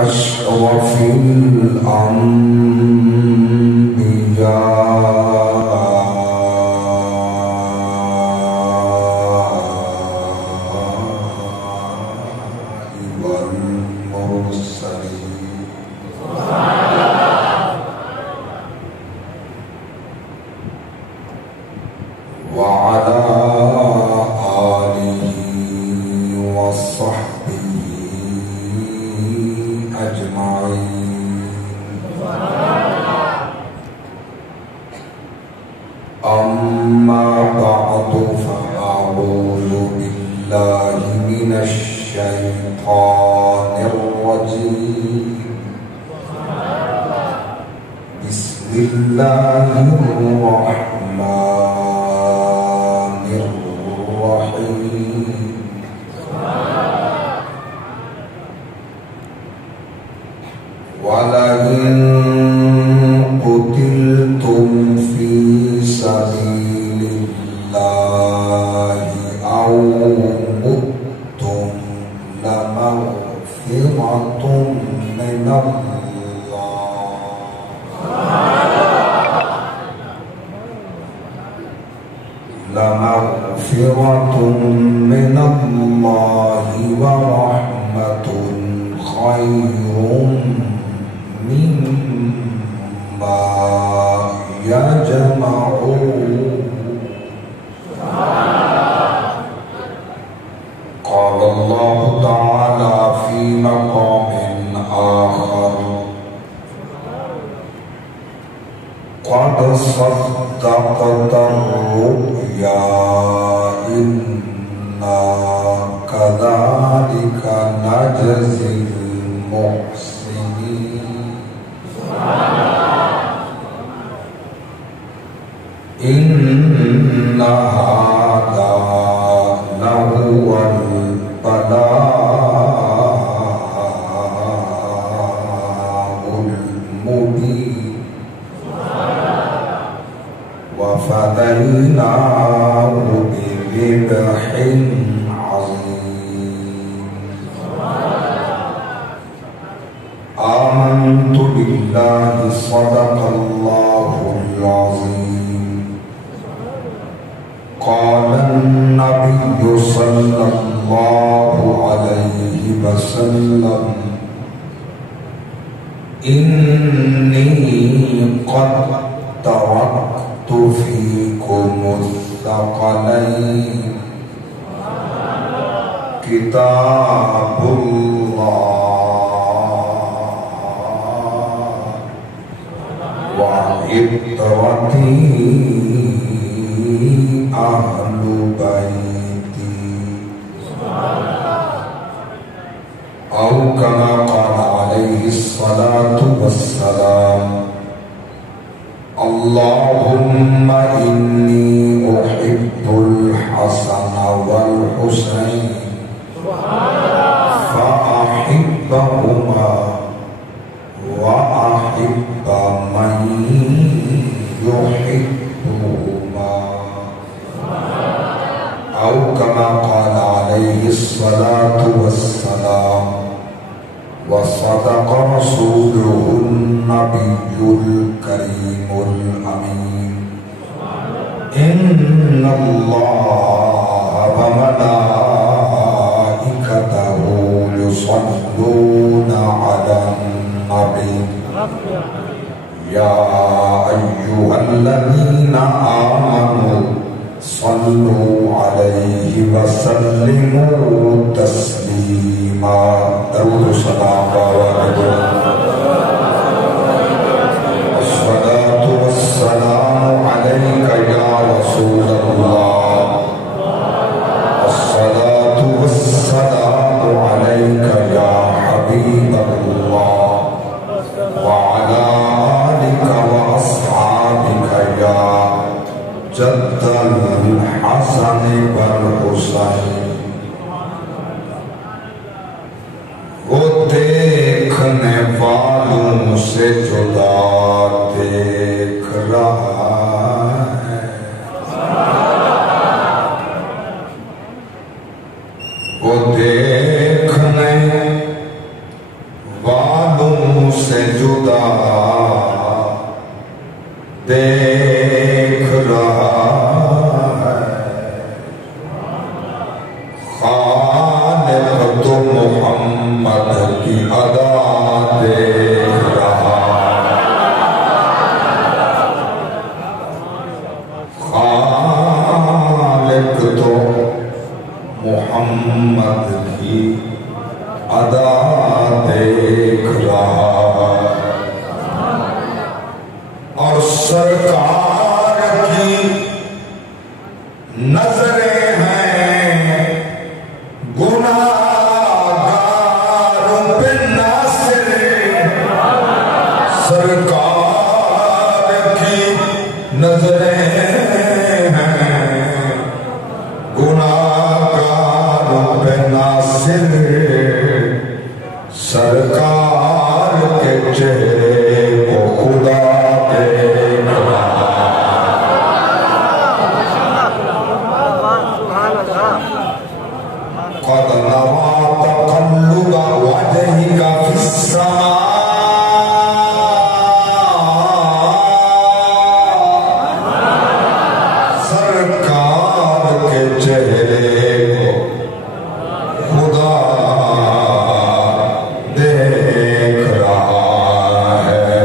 अशरफिल अंबिया वल मुरसलीन व अला आलिहि व सहबिहि अजमाइन। अम्मा बअदु फअऊज़ु बिल्लाहि मिनश शैतानिर रजीम। बिस्मिल्लाहिर रहमानिर रहीम। वलइन कुतिलतुम फी सबीलिल्लाहि औ मुत्तुम लमग़फ़िरतुम मिनल्लाहि व रहमतुन खैरुम मिम्मा यजमऊन। क़ाल अल्लाहु तआला फ़ी मक़ामिन आख़र क़द सद्दक़तर-रु'या इन्ना कज़ालिका नजज़िल मुहसिनीन। इन्ना हाज़ा लहुवल बलागुल मुबीन। व फ़दयनाहु बिज़िब्हिन अज़ीम। आमन्तु बिल्लाहि सदक़ल्लाहुल अज़ीम। क़ालन नबिय्यु सल्लल्लाहु अलैहि वसल्लम इन्नी क़द तरक्तु फ़ीकुमुस-सक़लैन किताबुल्लाह व इत्रती अहलु बैती। औ कमा क़ाल अलैहिस्सलातु वस्सलाम। अल्लाहुम्मा इन्नी उहिब्बुल हसन वल हुसैन फ़अहिब्बहुमा व अहिब्ब मन युहिब्बुहुमा। औ कमा क़ाल अलैहिस्सलातु वस्सलाम। व सदक़ रसूलुहुन नबियुल करीमुल अमीन। इन्नल्लाह व मलाइकतहु युसल्लूना अलन नबी। या अय्युहल्लज़ीना आमनू सल्लू अलैहि व सल्लिमू तस्लीमा। दरूद सलाम अस्सलातु वस्सलामु अलैका या रसूलल्लाह। अस्सलातु वस्सलामु अलैका या हबीबल्लाह व अला आलिका व अस्हाबिका या जद्दल हसन वल हुसैन। वो देखने वालों से जुदा देख रहा है। वो देखने अदा देख रहा और सरकार की नजरें हैं गुनाहगारों पे नासिर। सरकार की नजरें हैं गुनाहगारों पे नासिर। सरकार के चेहरे को खुदा देख रहा। क़द नवा तक़ल्लुब वजहिका फिस्समा। सरकार के चेहरे को खुदा देख रहा है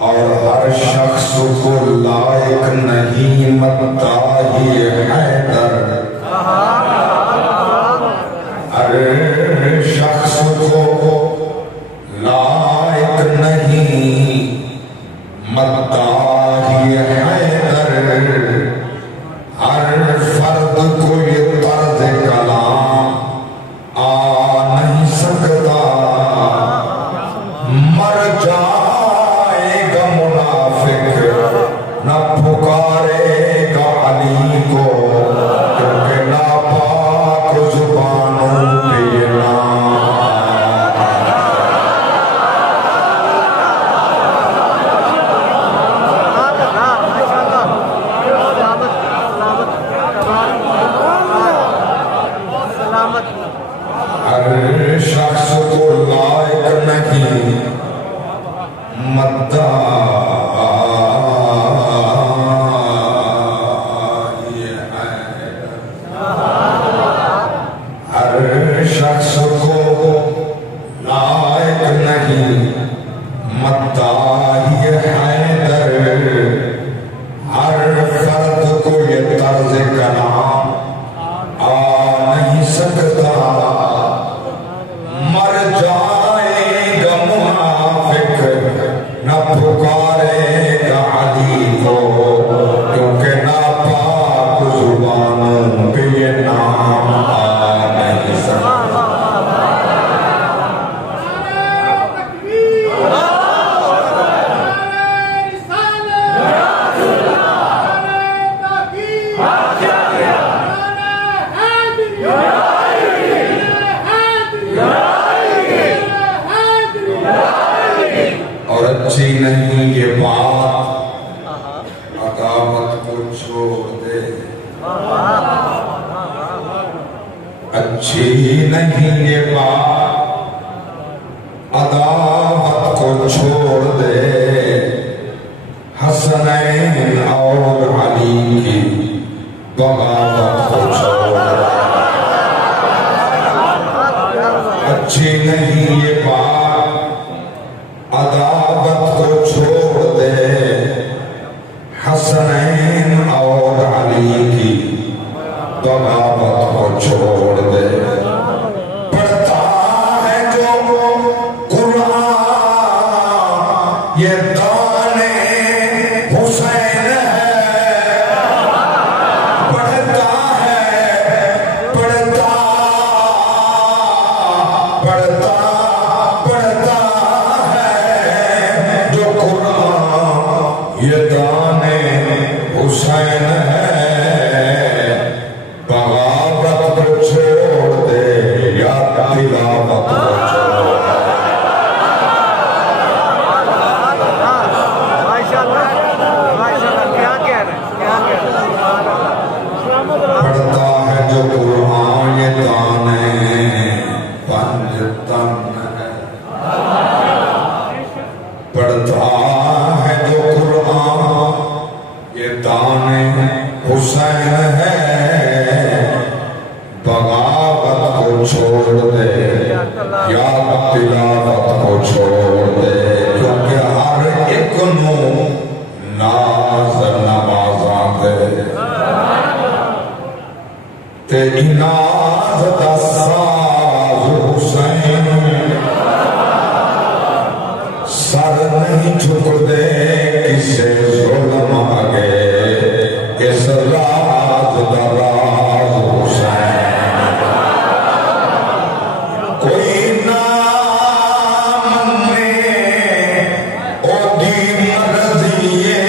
और हर शख्स को लायक नहीं मत्ताही हैदर। हर शख्स को लायक नहीं मत्ताही हैदर। हर फर्द को ये तर्ज कलाम आ नहीं सकता। मर जाएगा मुनाफिक न पुकारेगा अली को, क्योंकि नापाक जुबानों पे ये नाम। हर शख्स को लायक नहीं मत्ताही हैदर। हर शख्स को लायक नहीं मत्ताही हैदर। हर फर्द को ये तर्ज कलाम आ नहीं सकता। मर जाएगा मुनाफिक न पुकारेगा अली को, क्योंकि नापाक जुबानों पे ये नाम आ नहीं सकता। और अच्छी नहीं ये बात अदावत को छोड़ दे। अच्छी नहीं ये बात अदावत को छोड़ दे। हसनैन और अली की बगावत को छोड़ दे। अच्छी नहीं ये बात अदावत को छोड़ दे। हसनैन और अली की बगावत को छोड़ दे। पढ़ता है जो कुरान ये दाने हुसैन है। पढ़ता है पढ़ता पढ़ता पढ़ता ये दाने हुसैन है। बगावत को छोड़ दे या तिलावत को छोड़ दे। क्या कह रहे पढ़ता है जो कुरान ये दाने पंजतन है। पढ़ता है जो कुरान ये दाने हुसैन है। बगावत को छोड़ दे या तिलावत को छोड़ दे, क्योंकि हर एक नू नाज नवाजा दे। ते इनाज दा साज हुसैन सर नहीं झुकदे किसे जुल्म आगे इस राज दा राज हुसैन कोई ना मन्ने ओदी मर्ज़िए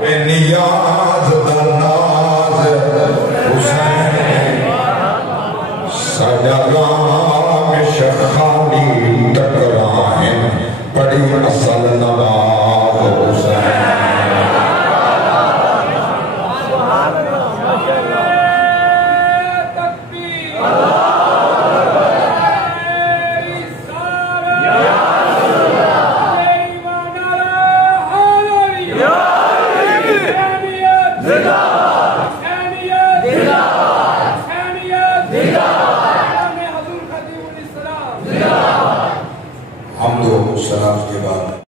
बेनियाज दा नाज हुसैन साडा राम शखानी टकराए बड़ी असल नवाज